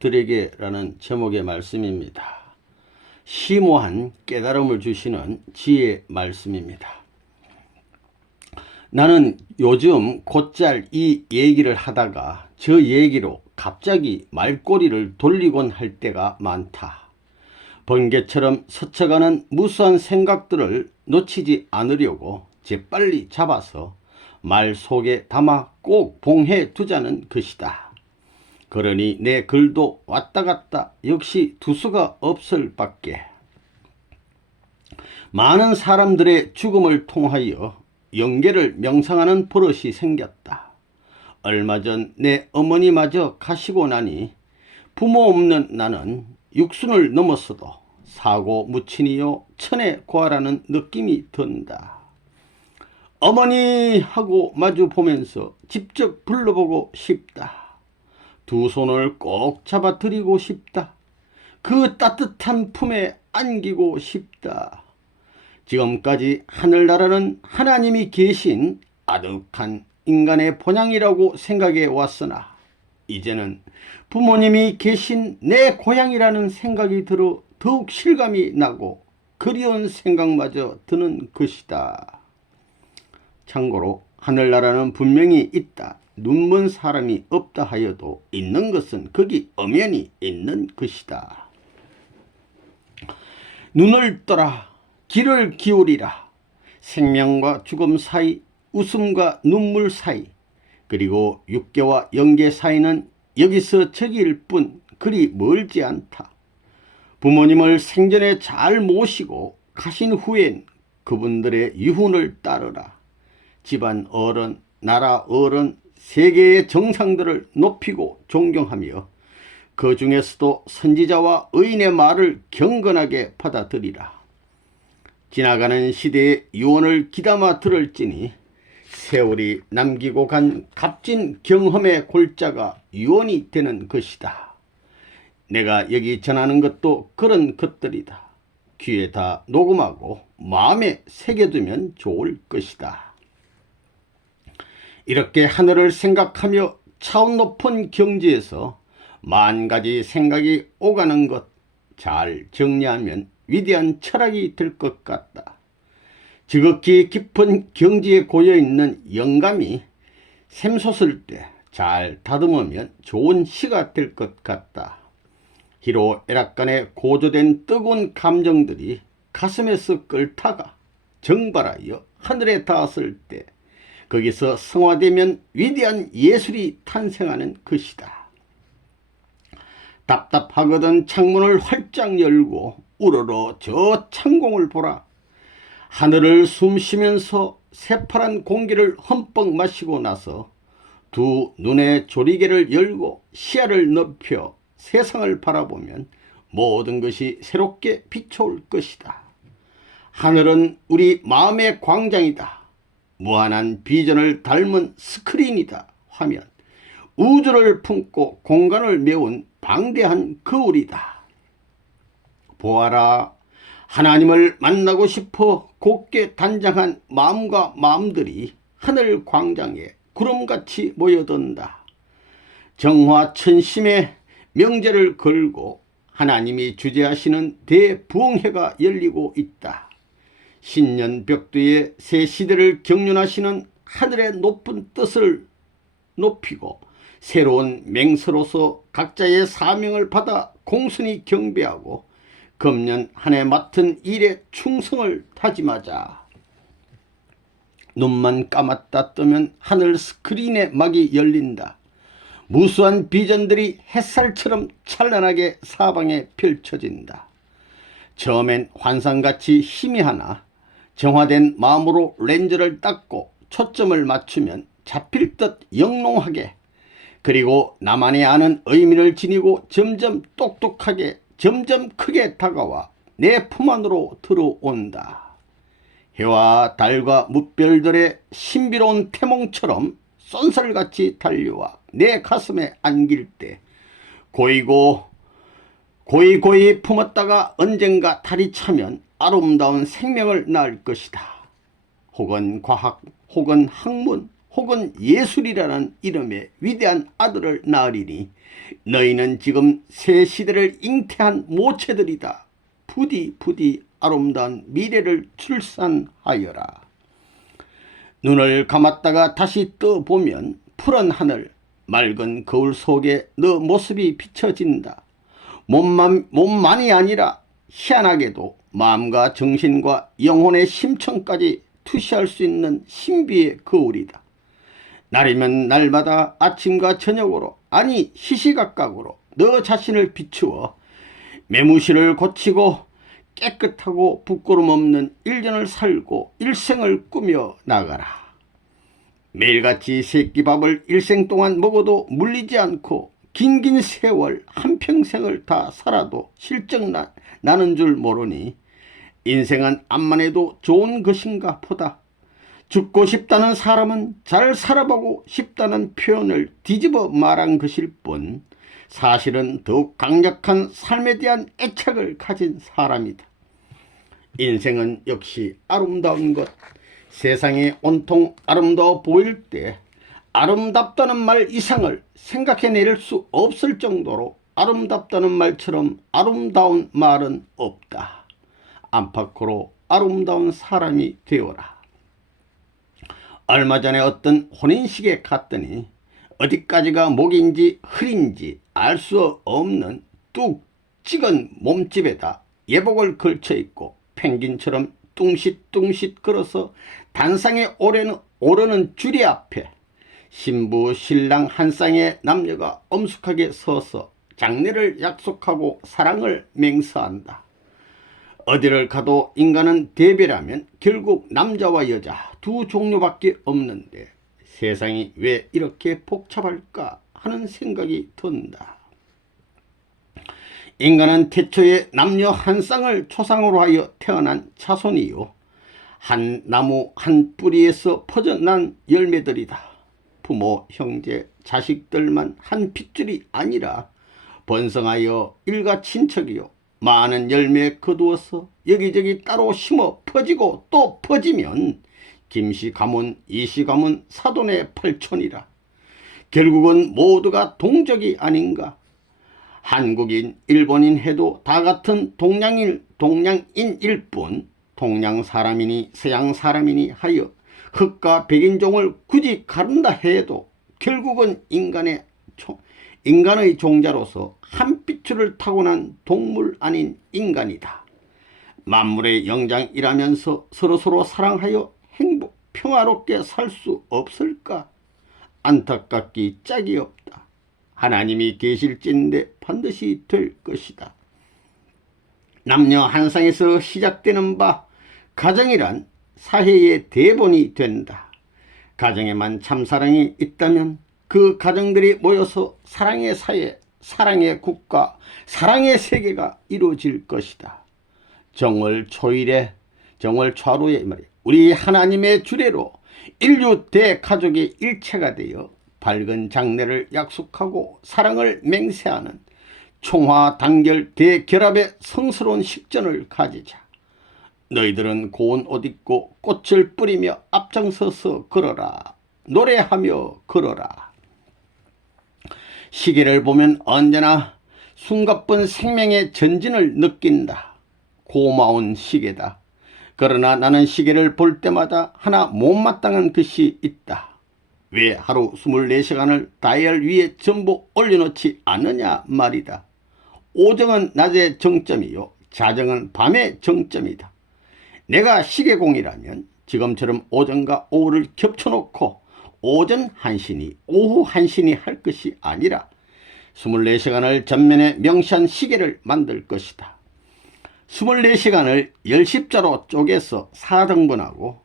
청소년들에게라는 제목의 말씀입니다. 심오한 깨달음을 주시는 지혜의 말씀입니다. 나는 요즘 곧잘 이 얘기를 하다가 저 얘기로 갑자기 말꼬리를 돌리곤 할 때가 많다. 번개처럼 스쳐가는 무수한 생각들을 놓치지 않으려고 재빨리 잡아서 말 속에 담아 꼭 봉해 두자는 것이다. 그러니 내 글도 왔다 갔다 역시 두수가 없을 밖에. 많은 사람들의 죽음을 통하여 영계를 명상하는 버릇이 생겼다. 얼마 전 내 어머니마저 가시고 나니 부모 없는 나는 육순을 넘어서도 사고 무친이요 천에 고하라는 느낌이 든다. 어머니 하고 마주 보면서 직접 불러보고 싶다. 두 손을 꼭 잡아드리고 싶다. 그 따뜻한 품에 안기고 싶다. 지금까지 하늘나라는 하나님이 계신 아득한 인간의 본향이라고 생각해 왔으나 이제는 부모님이 계신 내 고향이라는 생각이 들어 더욱 실감이 나고 그리운 생각마저 드는 것이다. 참고로 하늘나라는 분명히 있다. 눈먼 사람이 없다 하여도 있는 것은 거기 엄연히 있는 것이다. 눈을 떠라, 귀를 기울이라. 생명과 죽음 사이, 웃음과 눈물 사이, 그리고 육계와 영계 사이는 여기서 저기일 뿐 그리 멀지 않다. 부모님을 생전에 잘 모시고 가신 후엔 그분들의 유훈을 따르라. 집안 어른, 나라 어른, 세계의 정상들을 높이고 존경하며 그 중에서도 선지자와 의인의 말을 경건하게 받아들이라. 지나가는 시대의 유언을 귀담아 들을지니 세월이 남기고 간 값진 경험의 골자가 유언이 되는 것이다. 내가 여기 전하는 것도 그런 것들이다. 귀에 다 녹음하고 마음에 새겨두면 좋을 것이다. 이렇게 하늘을 생각하며 차원 높은 경지에서 만가지 생각이 오가는 것 잘 정리하면 위대한 철학이 될 것 같다. 지극히 깊은 경지에 고여있는 영감이 샘솟을 때 잘 다듬으면 좋은 시가 될 것 같다. 희로애락간에 고조된 뜨거운 감정들이 가슴에서 끓다가 정발하여 하늘에 닿았을 때 거기서 성화되면 위대한 예술이 탄생하는 것이다. 답답하거든 창문을 활짝 열고 우러러 저 창공을 보라. 하늘을 숨쉬면서 새파란 공기를 흠뻑 마시고 나서 두 눈의 조리개를 열고 시야를 넓혀 세상을 바라보면 모든 것이 새롭게 비춰올 것이다. 하늘은 우리 마음의 광장이다. 무한한 비전을 닮은 스크린이다. 화면. 우주를 품고 공간을 메운 방대한 거울이다. 보아라. 하나님을 만나고 싶어 곱게 단장한 마음과 마음들이 하늘 광장에 구름같이 모여든다. 정화천심의 명제를 걸고 하나님이 주재하시는 대부흥회가 열리고 있다. 신년 벽두에 새 시대를 경륜하시는 하늘의 높은 뜻을 높이고 새로운 맹세로서 각자의 사명을 받아 공손히 경배하고 금년 한 해 맡은 일에 충성을 다짐하자. 눈만 감았다 뜨면 하늘 스크린의 막이 열린다. 무수한 비전들이 햇살처럼 찬란하게 사방에 펼쳐진다. 처음엔 환상같이 희미하나 정화된 마음으로 렌즈를 닦고 초점을 맞추면 잡힐 듯 영롱하게, 그리고 나만이 아는 의미를 지니고 점점 똑똑하게, 점점 크게 다가와 내 품 안으로 들어온다. 해와 달과 무별들의 신비로운 태몽처럼 쏜살같이 달려와 내 가슴에 안길 때 고이 품었다가 언젠가 달이 차면 아름다운 생명을 낳을 것이다. 혹은 과학, 혹은 학문, 혹은 예술이라는 이름의 위대한 아들을 낳으리니 너희는 지금 새 시대를 잉태한 모체들이다. 부디 부디 아름다운 미래를 출산하여라. 눈을 감았다가 다시 떠보면 푸른 하늘, 맑은 거울 속에 너 모습이 비춰진다. 몸만이 아니라 희한하게도 마음과 정신과 영혼의 심청까지 투시할 수 있는 신비의 거울이다. 날이면 날마다 아침과 저녁으로, 아니 시시각각으로 너 자신을 비추어 매무실을 고치고 깨끗하고 부끄럼 없는 일년을 살고 일생을 꾸며 나가라. 매일같이 새끼밥을 일생 동안 먹어도 물리지 않고 긴긴 세월 한평생을 다 살아도 실적 나는 줄 모르니 인생은 암만 해도 좋은 것인가 보다. 죽고 싶다는 사람은 잘 살아보고 싶다는 표현을 뒤집어 말한 것일 뿐 사실은 더욱 강력한 삶에 대한 애착을 가진 사람이다. 인생은 역시 아름다운 것. 세상이 온통 아름다워 보일 때 아름답다는 말 이상을 생각해낼 수 없을 정도로 아름답다는 말처럼 아름다운 말은 없다. 안팎으로 아름다운 사람이 되어라. 얼마 전에 어떤 혼인식에 갔더니 어디까지가 목인지 흘인지 알 수 없는 뚝 찍은 몸집에다 예복을 걸쳐 입고 펭귄처럼 뚱싯뚱싯 걸어서 단상에 오르는 주리 앞에 신부 신랑 한 쌍의 남녀가 엄숙하게 서서 장례를 약속하고 사랑을 맹세한다. 어디를 가도 인간은 대별하면 결국 남자와 여자 두 종류밖에 없는데 세상이 왜 이렇게 복잡할까 하는 생각이 든다. 인간은 태초에 남녀 한 쌍을 초상으로 하여 태어난 자손이요, 한 나무 한 뿌리에서 퍼져난 열매들이다. 부모, 형제, 자식들만 한 핏줄이 아니라 번성하여 일가 친척이요 많은 열매에 거두어서 여기저기 따로 심어 퍼지고 또 퍼지면 김씨 가문, 이씨 가문, 사돈의 팔촌이라. 결국은 모두가 동족이 아닌가. 한국인, 일본인 해도 다 같은 동양인일 뿐 동양 사람이니 서양 사람이니 하여 흑과 백인종을 굳이 가른다 해도 결국은 인간의 종자로서 한 핏줄을 타고난 동물 아닌 인간이다. 만물의 영장이라면서 서로서로 사랑하여 행복, 평화롭게 살 수 없을까? 안타깝기 짝이 없다. 하나님이 계실진데 반드시 될 것이다. 남녀 한 쌍에서 시작되는 바 가정이란 사회의 대본이 된다. 가정에만 참사랑이 있다면 그 가정들이 모여서 사랑의 사회, 사랑의 국가, 사랑의 세계가 이루어질 것이다. 정월 초일에, 정월 초하루에 우리 하나님의 주례로 인류 대가족의 일체가 되어 밝은 장래를 약속하고 사랑을 맹세하는 총화단결 대결합의 성스러운 식전을 가지자. 너희들은 고운 옷 입고 꽃을 뿌리며 앞장서서 걸어라. 노래하며 걸어라. 시계를 보면 언제나 숨가쁜 생명의 전진을 느낀다. 고마운 시계다. 그러나 나는 시계를 볼 때마다 하나 못마땅한 것이 있다. 왜 하루 24시간을 다이얼 위에 전부 올려놓지 않느냐 말이다. 오정은 낮의 정점이요, 자정은 밤의 정점이다. 내가 시계공이라면 지금처럼 오전과 오후를 겹쳐놓고 오전 1시니 오후 1시니 할 것이 아니라 24시간을 전면에 명시한 시계를 만들 것이다. 24시간을 10십자로 쪼개서 4등분하고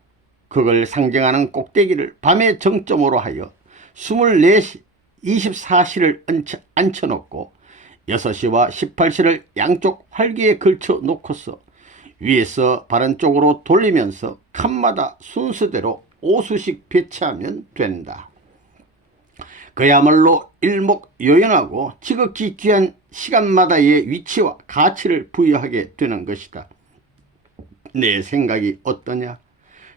그걸 상징하는 꼭대기를 밤의 정점으로 하여 24시를 앉혀놓고 6시와 18시를 양쪽 활기에 걸쳐 놓고서 위에서 바른 쪽으로 돌리면서 칸마다 순서대로 5수씩 배치하면 된다. 그야말로 일목요연하고 지극히 귀한 시간마다의 위치와 가치를 부여하게 되는 것이다. 내 생각이 어떠냐?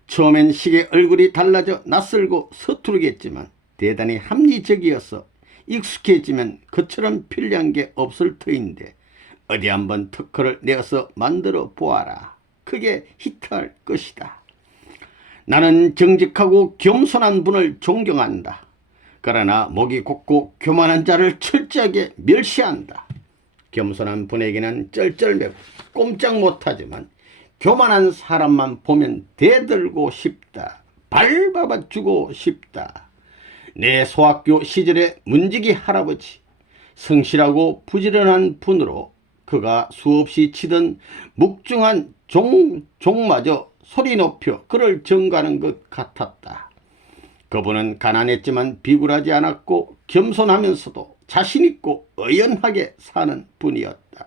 처음엔 식의 얼굴이 달라져 낯설고 서투르겠지만 대단히 합리적이어서 익숙해지면 그처럼 편리한 게 없을 터인데 어디 한번 특허를 내어서 만들어 보아라. 그게 히트할 것이다. 나는 정직하고 겸손한 분을 존경한다. 그러나 목이 곱고 교만한 자를 철저하게 멸시한다. 겸손한 분에게는 쩔쩔매고 꼼짝 못하지만 교만한 사람만 보면 대들고 싶다. 밟아주고 싶다. 내 소학교 시절의 문지기 할아버지, 성실하고 부지런한 분으로 그가 수없이 치던 묵중한 종마저 소리 높여 그를 정가는 것 같았다. 그분은 가난했지만 비굴하지 않았고 겸손하면서도 자신있고 의연하게 사는 분이었다.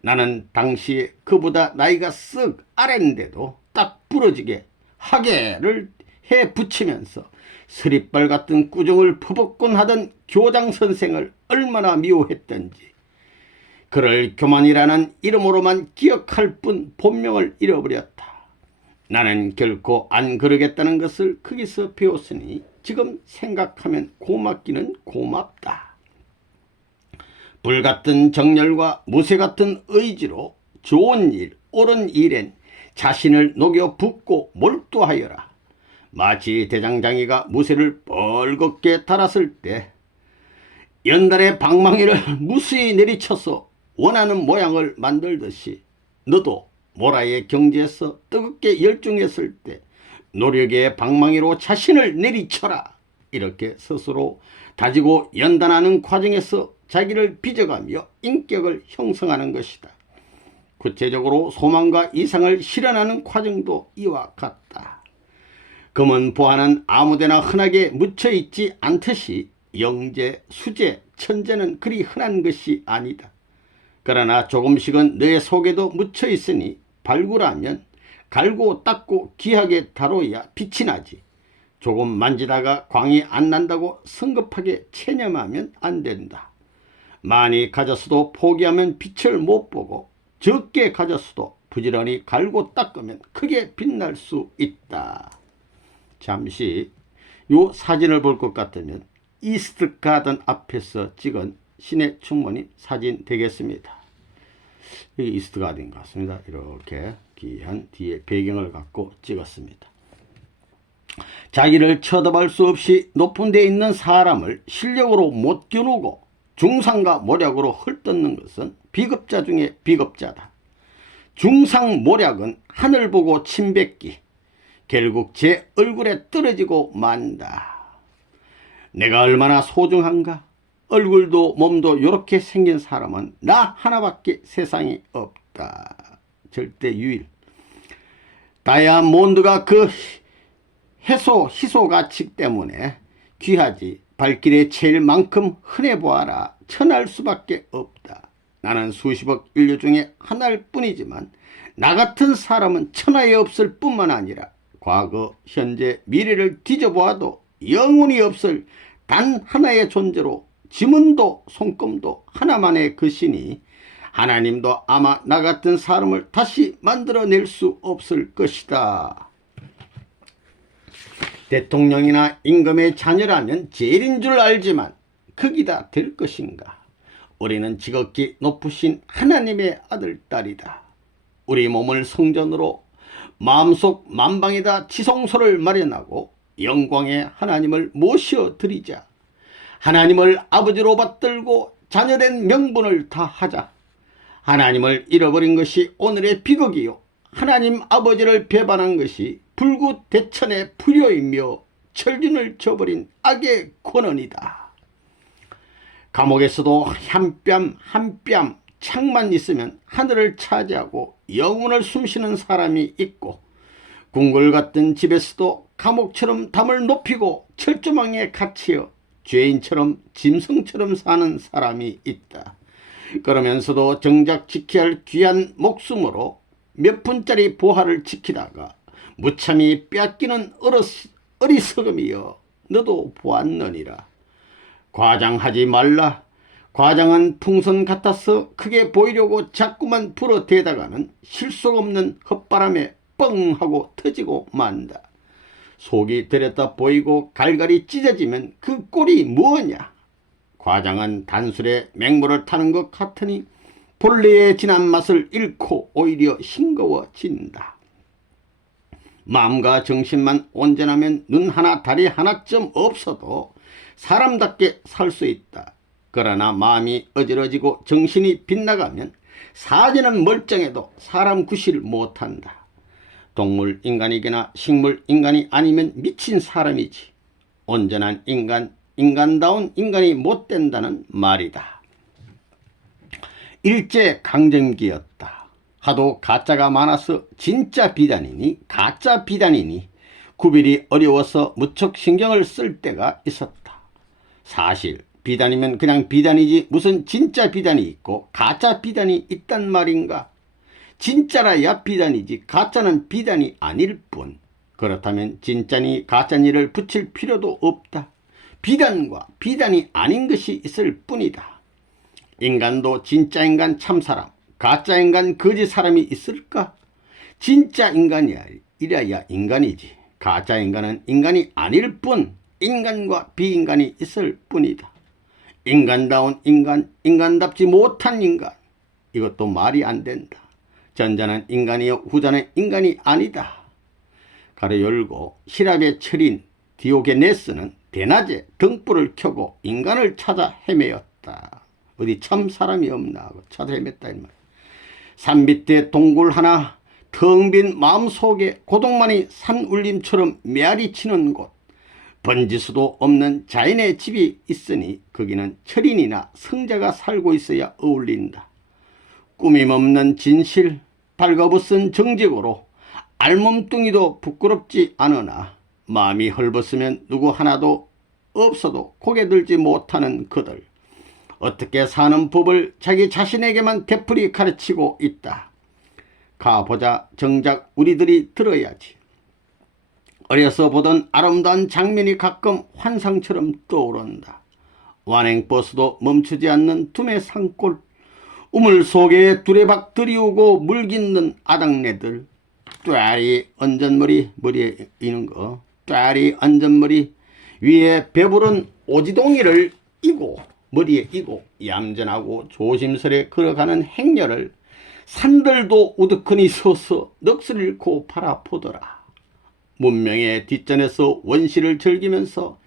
나는 당시에 그보다 나이가 쓱 아래인데도 딱 부러지게 하계를 해 붙이면서 서리빨 같은 꾸중을 퍼붓곤 하던 교장 선생을 얼마나 미워했던지, 그를 교만이라는 이름으로만 기억할 뿐 본명을 잃어버렸다. 나는 결코 안 그러겠다는 것을 거기서 배웠으니 지금 생각하면 고맙기는 고맙다. 불같은 정열과 무쇠같은 의지로 좋은 일, 옳은 일엔 자신을 녹여 붓고 몰두하여라. 마치 대장장이가 무쇠를 벌겋게 달았을 때 연달의 방망이를 무수히 내리쳐서 원하는 모양을 만들듯이 너도 모라의 경지에서 뜨겁게 열중했을 때 노력의 방망이로 자신을 내리쳐라. 이렇게 스스로 다지고 연단하는 과정에서 자기를 빚어가며 인격을 형성하는 것이다. 구체적으로 소망과 이상을 실현하는 과정도 이와 같다. 금은 보화는 아무데나 흔하게 묻혀있지 않듯이 영재, 수재, 천재는 그리 흔한 것이 아니다. 그러나 조금씩은 내 속에도 묻혀있으니 발굴하면 갈고 닦고 귀하게 다뤄야 빛이 나지. 조금 만지다가 광이 안 난다고 성급하게 체념하면 안 된다. 많이 가졌어도 포기하면 빛을 못 보고 적게 가졌어도 부지런히 갈고 닦으면 크게 빛날 수 있다. 잠시 요 사진을 볼 것 같으면 이스트 가든 앞에서 찍은 신의 충모님 사진 되겠습니다. 이게 이스트 가든 같습니다. 이렇게 귀한 뒤에 배경을 갖고 찍었습니다. 자기를 쳐다볼 수 없이 높은 데 있는 사람을 실력으로 못 겨누고 중상과 모략으로 헐뜯는 것은 비겁자 중에 비겁자다. 중상모략은 하늘 보고 침뱉기, 결국 제 얼굴에 떨어지고 만다. 내가 얼마나 소중한가? 얼굴도 몸도 이렇게 생긴 사람은 나 하나밖에 세상에 없다. 절대 유일. 다이아몬드가 그 희소 가치 때문에 귀하지. 발길에 채일 만큼 흔해 보아라. 천할 수밖에 없다. 나는 수십억 인류 중에 하나일 뿐이지만 나 같은 사람은 천하에 없을 뿐만 아니라 과거, 현재, 미래를 뒤져보아도 영원히 없을 단 하나의 존재로 지문도 손금도 하나만의 것이니 하나님도 아마 나 같은 사람을 다시 만들어낼 수 없을 것이다. 대통령이나 임금의 자녀라면 제일인 줄 알지만 거기다 될 것인가? 우리는 지극히 높으신 하나님의 아들, 딸이다. 우리 몸을 성전으로 마음속 만방에다 지성소를 마련하고 영광의 하나님을 모셔드리자. 하나님을 아버지로 받들고 자녀된 명분을 다하자. 하나님을 잃어버린 것이 오늘의 비극이요, 하나님 아버지를 배반한 것이 불구대천의 불효이며 천륜을 저버린 악의 권원이다. 감옥에서도 한 뼘 한 뼘 창만 있으면 하늘을 차지하고 영혼을 숨쉬는 사람이 있고, 궁궐 같은 집에서도 감옥처럼 담을 높이고 철조망에 갇혀 죄인처럼 짐승처럼 사는 사람이 있다. 그러면서도 정작 지켜야 할 귀한 목숨으로 몇 푼짜리 보화를 지키다가 무참히 빼앗기는 어리석음이여, 너도 보았느니라. 과장하지 말라. 과장은 풍선 같아서 크게 보이려고 자꾸만 불어대다가는 실속 없는 헛바람에 뻥 하고 터지고 만다. 속이 들였다 보이고 갈갈이 찢어지면 그 꼴이 뭐냐. 과장한 단술에 맹물을 타는 것 같으니 본래의 진한 맛을 잃고 오히려 싱거워진다. 마음과 정신만 온전하면 눈 하나 다리 하나쯤 없어도 사람답게 살 수 있다. 그러나 마음이 어지러지고 정신이 빗나가면 사지는 멀쩡해도 사람 구실 못한다. 동물 인간이거나 식물 인간이 아니면 미친 사람이지. 온전한 인간, 인간다운 인간이 못 된다는 말이다. 일제 강점기였다. 하도 가짜가 많아서 진짜 비단이니 가짜 비단이니 구별이 어려워서 무척 신경을 쓸 때가 있었다. 사실 비단이면 그냥 비단이지 무슨 진짜 비단이 있고 가짜 비단이 있단 말인가. 진짜라야 비단이지 가짜는 비단이 아닐 뿐. 그렇다면 진짜니 가짜니를 붙일 필요도 없다. 비단과 비단이 아닌 것이 있을 뿐이다. 인간도 진짜 인간 참사람, 가짜 인간 거짓 사람이 있을까? 진짜 인간이야 이래야 인간이지. 가짜 인간은 인간이 아닐 뿐 인간과 비인간이 있을 뿐이다. 인간다운 인간, 인간답지 못한 인간. 이것도 말이 안 된다. 전자는 인간이요 후자는 인간이 아니다. 가로 열고 시랍의 철인 디오게네스는 대낮에 등불을 켜고 인간을 찾아 헤매었다. 어디 참 사람이 없나 하고 찾아 헤맸다 이 말. 산 밑에 동굴 하나 텅 빈 마음속에 고독만이 산울림처럼 메아리 치는 곳. 번지수도 없는 자연의 집이 있으니 거기는 철인이나 성자가 살고 있어야 어울린다. 꾸밈없는 진실, 발가벗은 정직으로 알몸뚱이도 부끄럽지 않으나 마음이 헐벗으면 누구 하나도 없어도 고개 들지 못하는 그들. 어떻게 사는 법을 자기 자신에게만 되풀이 가르치고 있다. 가보자 정작 우리들이 들어야지. 어려서 보던 아름다운 장면이 가끔 환상처럼 떠오른다. 완행버스도 멈추지 않는 두메 산골, 우물 속에 두레박 들이우고 물깃는 아당네들, 뚜아리 언전머리, 머리에 이는 거, 뚜아리 언전머리 위에 배부른 오지동이를 이고 머리에 이고 얌전하고 조심스레 걸어가는 행렬을 산들도 우두커니 서서 넋을 잃고 바라보더라. 문명의 뒷전에서 원시를 즐기면서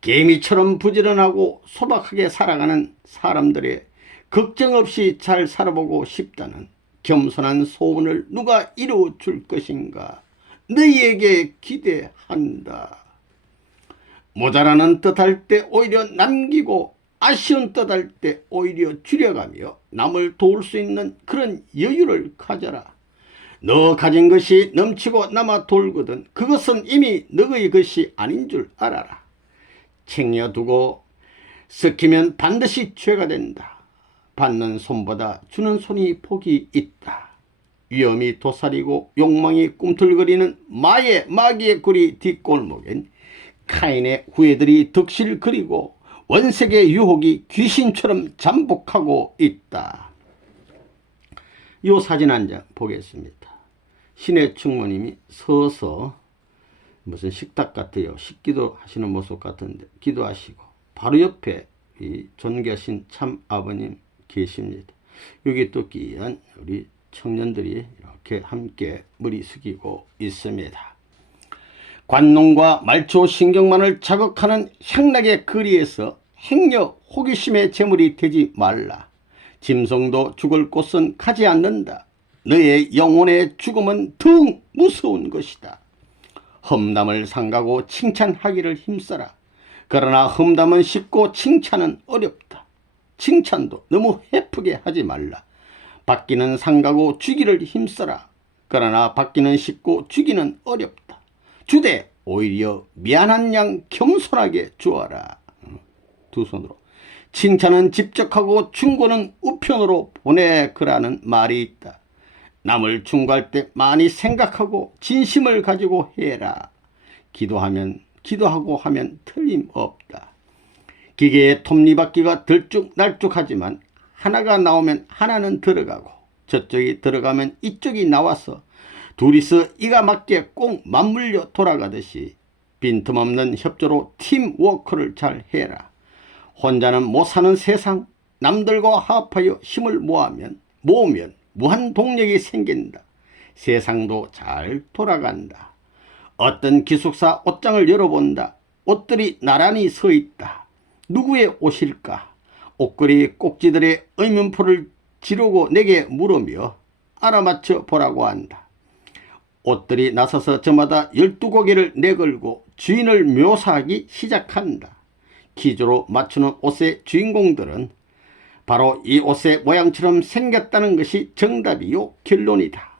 개미처럼 부지런하고 소박하게 살아가는 사람들의 걱정 없이 잘 살아보고 싶다는 겸손한 소원을 누가 이루어줄 것인가. 너희에게 기대한다. 모자라는 뜻할 때 오히려 남기고 아쉬운 뜻할 때 오히려 줄여가며 남을 도울 수 있는 그런 여유를 가져라. 너 가진 것이 넘치고 남아 돌거든 그것은 이미 너의 것이 아닌 줄 알아라. 챙겨두고 섞이면 반드시 죄가 된다. 받는 손보다 주는 손이 복이 있다. 위험이 도사리고 욕망이 꿈틀거리는 마귀의 굴이 뒷골목엔 카인의 후예들이 덕실 그리고 원색의 유혹이 귀신처럼 잠복하고 있다. 이 사진 한 장 보겠습니다. 신의 충모님이 서서 무슨 식탁 같아요. 식기도 하시는 모습 같은데 기도하시고 바로 옆에 이 존귀하신 참 아버님 계십니다. 여기 또 귀한 우리 청년들이 이렇게 함께 머리 숙이고 있습니다. 관농과 말초 신경만을 자극하는 향락의 거리에서 행여 호기심의 제물이 되지 말라. 짐승도 죽을 곳은 가지 않는다. 너의 영혼의 죽음은 더 무서운 것이다. 험담을 삼가고 칭찬하기를 힘써라. 그러나 험담은 쉽고 칭찬은 어렵다. 칭찬도 너무 해프게 하지 말라. 받기는 삼가고 주기를 힘써라. 그러나 받기는 쉽고 주기는 어렵다. 주되 오히려 미안한 양 겸손하게 주어라. 두 손으로. 칭찬은 직접하고 충고는 우편으로 보내거라는 말이 있다. 남을 충고할 때 많이 생각하고 진심을 가지고 해라. 기도하고 하면 틀림없다. 기계의 톱니바퀴가 들쭉날쭉하지만 하나가 나오면 하나는 들어가고 저쪽이 들어가면 이쪽이 나와서 둘이서 이가 맞게 꼭 맞물려 돌아가듯이 빈틈없는 협조로 팀워크를 잘 해라. 혼자는 못 사는 세상, 남들과 합하여 힘을 모으면 무한 동력이 생긴다. 세상도 잘 돌아간다. 어떤 기숙사 옷장을 열어본다. 옷들이 나란히 서 있다. 누구의 옷일까? 옷걸이 꼭지들의 의문표를 지르고 내게 물으며 알아맞혀 보라고 한다. 옷들이 나서서 저마다 12고개를 내걸고 주인을 묘사하기 시작한다. 기조로 맞추는 옷의 주인공들은 바로 이 옷의 모양처럼 생겼다는 것이 정답이요 결론이다.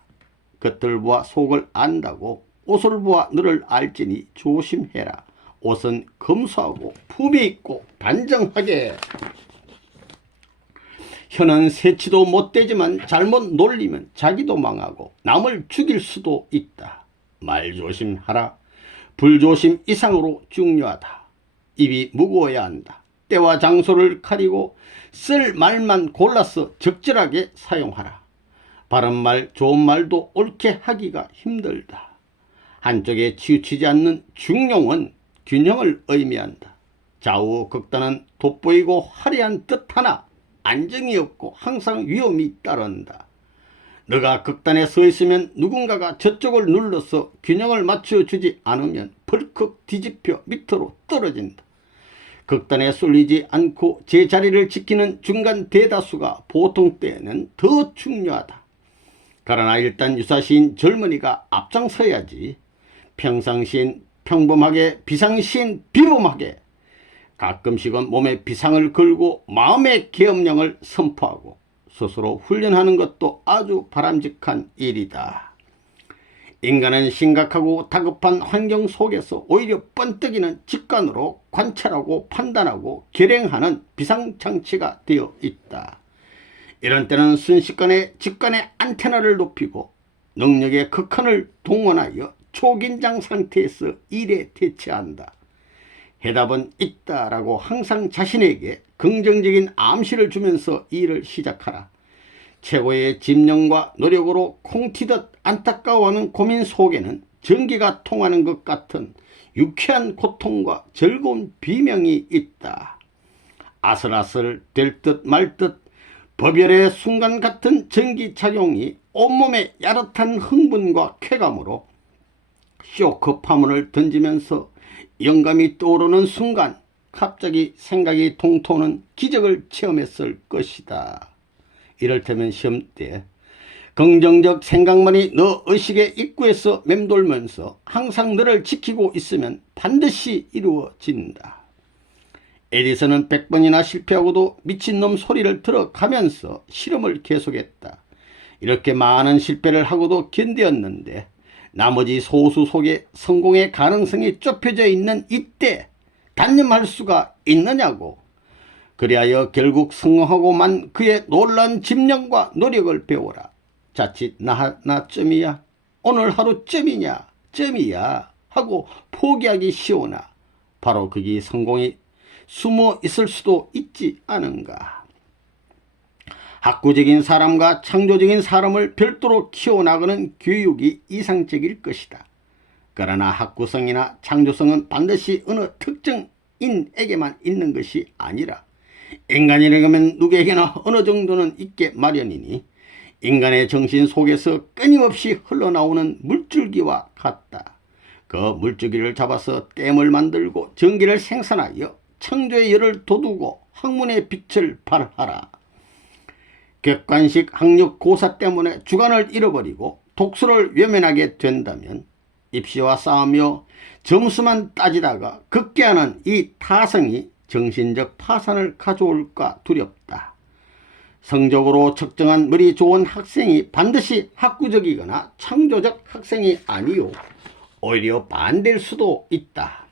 겉을 보아 속을 안다고 옷을 보아 너를 알지니 조심해라. 옷은 검소하고 품위 있고 단정하게. 혀는 세치도 못되지만 잘못 놀리면 자기도 망하고 남을 죽일 수도 있다. 말 조심하라. 불조심 이상으로 중요하다. 입이 무거워야 한다. 때와 장소를 가리고 쓸 말만 골라서 적절하게 사용하라. 바른 말, 좋은 말도 옳게 하기가 힘들다. 한쪽에 치우치지 않는 중용은 균형을 의미한다. 좌우 극단은 돋보이고 화려한 듯하나 안정이 없고 항상 위험이 따른다. 너가 극단에 서 있으면 누군가가 저쪽을 눌러서 균형을 맞춰주지 않으면 벌컥 뒤집혀 밑으로 떨어진다. 극단에 쏠리지 않고 제자리를 지키는 중간 대다수가 보통 때에는 더 중요하다. 그러나 일단 유사시인 젊은이가 앞장서야지. 평상시엔 평범하게, 비상시엔 비범하게, 가끔씩은 몸에 비상을 걸고 마음의 계엄령을 선포하고 스스로 훈련하는 것도 아주 바람직한 일이다. 인간은 심각하고 다급한 환경 속에서 오히려 번뜩이는 직관으로 관찰하고 판단하고 결행하는 비상장치가 되어 있다. 이런 때는 순식간에 직관의 안테나를 높이고 능력의 극한을 동원하여 초긴장 상태에서 일에 대처한다. 해답은 있다라고 항상 자신에게 긍정적인 암시를 주면서 일을 시작하라. 최고의 집념과 노력으로 콩 튀듯 안타까워하는 고민 속에는 전기가 통하는 것 같은 유쾌한 고통과 즐거운 비명이 있다. 아슬아슬 될 듯 말 듯 법열의 순간 같은 전기작용이 온몸에 야릇한 흥분과 쾌감으로 쇼크 파문을 던지면서 영감이 떠오르는 순간 갑자기 생각이 통토는 기적을 체험했을 것이다. 이를테면 시험 때 긍정적 생각만이 너 의식의 입구에서 맴돌면서 항상 너를 지키고 있으면 반드시 이루어진다. 에디슨은 100번이나 실패하고도 미친놈 소리를 들어가면서 실험을 계속했다. 이렇게 많은 실패를 하고도 견뎠는데 나머지 소수 속에 성공의 가능성이 좁혀져 있는 이때 단념할 수가 있느냐고. 그리하여 결국 성공하고만 그의 놀라운 집념과 노력을 배워라. 자칫 나 하나쯤이야, 오늘 하루쯤이냐, 쯤이야 하고 포기하기 쉬우나 바로 거기 성공이 숨어 있을 수도 있지 않은가. 학구적인 사람과 창조적인 사람을 별도로 키워나가는 교육이 이상적일 것이다. 그러나 학구성이나 창조성은 반드시 어느 특정인에게만 있는 것이 아니라 인간이라면 누구에게나 어느 정도는 있게 마련이니 인간의 정신 속에서 끊임없이 흘러나오는 물줄기와 같다. 그 물줄기를 잡아서 댐을 만들고 전기를 생산하여 창조의 열을 돋우고 학문의 빛을 발하라. 객관식 학력 고사 때문에 주관을 잃어버리고 독서를 외면하게 된다면 입시와 싸우며 점수만 따지다가 극계하는 이 타성이 정신적 파산을 가져올까 두렵다. 성적으로 측정한 머리 좋은 학생이 반드시 학구적이거나 창조적 학생이 아니요, 오히려 반대일 수도 있다.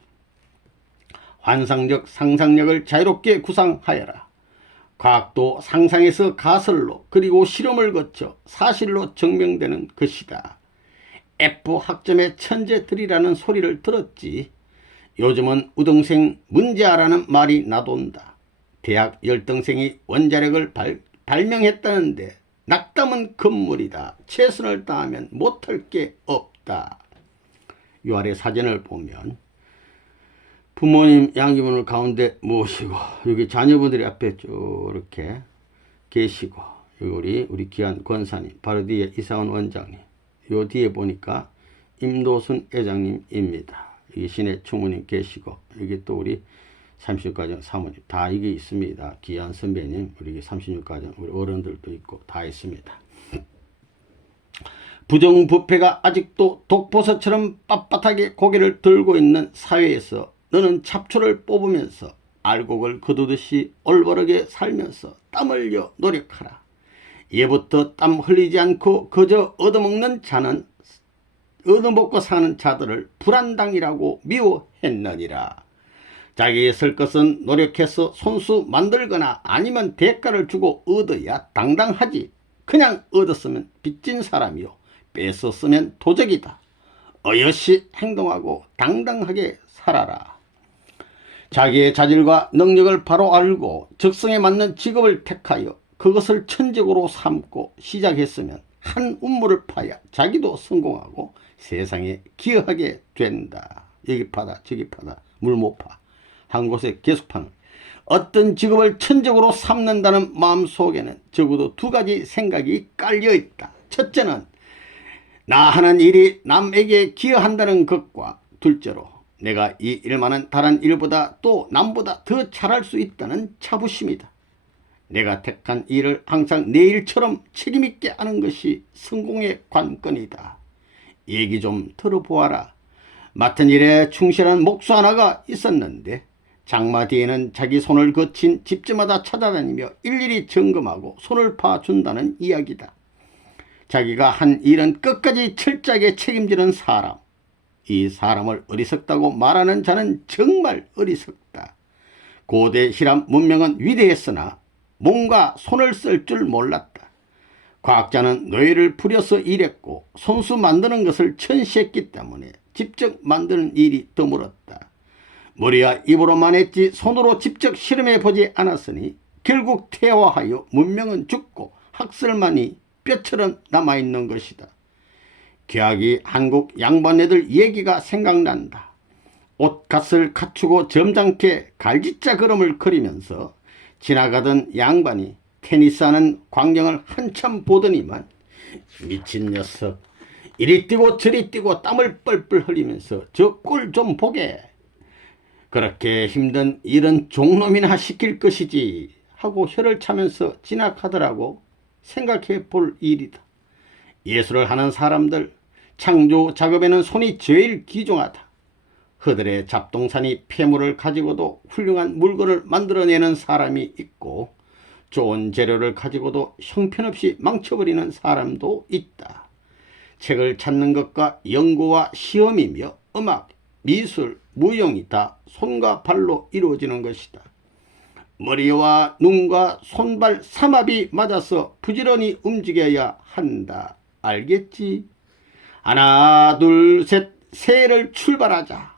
환상적 상상력을 자유롭게 구상하여라. 과학도 상상에서 가설로 그리고 실험을 거쳐 사실로 증명되는 것이다. F 학점의 천재들이라는 소리를 들었지. 요즘은 우등생 문제아라는 말이 나돈다. 대학 열등생이 원자력을 발명했다는데 낙담은 금물이다. 최선을 다하면 못할 게 없다. 이 아래 사진을 보면 부모님 양귀분을 가운데 모시고 여기 자녀분들이 앞에 쭉 이렇게 계시고 우리 귀한 권사님 바로 뒤에 이상원 원장님 요 뒤에 보니까 임도순 회장님입니다. 여기 신의 충무님 계시고 여기 또 우리 36가정 사모님 다 이게 있습니다. 귀한 선배님 우리 36가정 우리 어른들도 있고 다 있습니다. 부정부패가 아직도 독버섯처럼 빳빳하게 고개를 들고 있는 사회에서 너는 잡초를 뽑으면서 알곡을 거두듯이 올바르게 살면서 땀 흘려 노력하라. 예부터 땀 흘리지 않고 그저 얻어먹는 자는 얻어먹고 사는 자들을 불안당이라고 미워했느니라. 자기의 쓸 것은 노력해서 손수 만들거나 아니면 대가를 주고 얻어야 당당하지. 그냥 얻었으면 빚진 사람이요 뺏었으면 도적이다. 어여시 행동하고 당당하게 살아라. 자기의 자질과 능력을 바로 알고 적성에 맞는 직업을 택하여 그것을 천직으로 삼고 시작했으면 한 운물을 파야 자기도 성공하고 세상에 기여하게 된다. 여기 파다 저기 파다 물 못 파. 한 곳에 계속 파는 어떤 직업을 천직으로 삼는다는 마음속에는 적어도 두 가지 생각이 깔려있다. 첫째는 나 하는 일이 남에게 기여한다는 것과 둘째로 내가 이 일만은 다른 일보다 또 남보다 더 잘할 수 있다는 자부심이다. 내가 택한 일을 항상 내 일처럼 책임있게 하는 것이 성공의 관건이다. 얘기 좀 들어보아라. 맡은 일에 충실한 목수 하나가 있었는데 장마 뒤에는 자기 손을 거친 집집마다 찾아다니며 일일이 점검하고 손을 파준다는 이야기다. 자기가 한 일은 끝까지 철저하게 책임지는 사람. 이 사람을 어리석다고 말하는 자는 정말 어리석다. 고대 히람 문명은 위대했으나 몸과 손을 쓸 줄 몰랐다. 과학자는 노예를 부려서 일했고 손수 만드는 것을 천시했기 때문에 직접 만드는 일이 드물었다. 머리와 입으로만 했지 손으로 직접 실험해보지 않았으니 결국 퇴화하여 문명은 죽고 학설만이 뼈처럼 남아있는 것이다. 귀하기 한국 양반애들 얘기가 생각난다. 옷값을 갖추고 점잖게 갈지자 걸음을 거리면서 지나가던 양반이 테니스하는 광경을 한참 보더니만 미친 녀석 이리 뛰고 저리 뛰고 땀을 뻘뻘 흘리면서 저 꼴 좀 보게. 그렇게 힘든 일은 종놈이나 시킬 것이지 하고 혀를 차면서 지나가더라고. 생각해 볼 일이다. 예술을 하는 사람들 창조 작업에는 손이 제일 귀중하다. 허들의 잡동사니 폐물을 가지고도 훌륭한 물건을 만들어내는 사람이 있고 좋은 재료를 가지고도 형편없이 망쳐버리는 사람도 있다. 책을 찾는 것과 연구와 시험이며 음악, 미술, 무용이 다 손과 발로 이루어지는 것이다. 머리와 눈과 손발 삼합이 맞아서 부지런히 움직여야 한다. 알겠지? 하나 둘 셋 새해를 출발하자.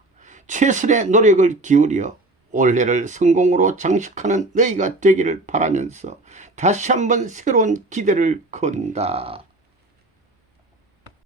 최선의 노력을 기울여 올해를 성공으로 장식하는 너희가 되기를 바라면서 다시 한번 새로운 기대를 건다.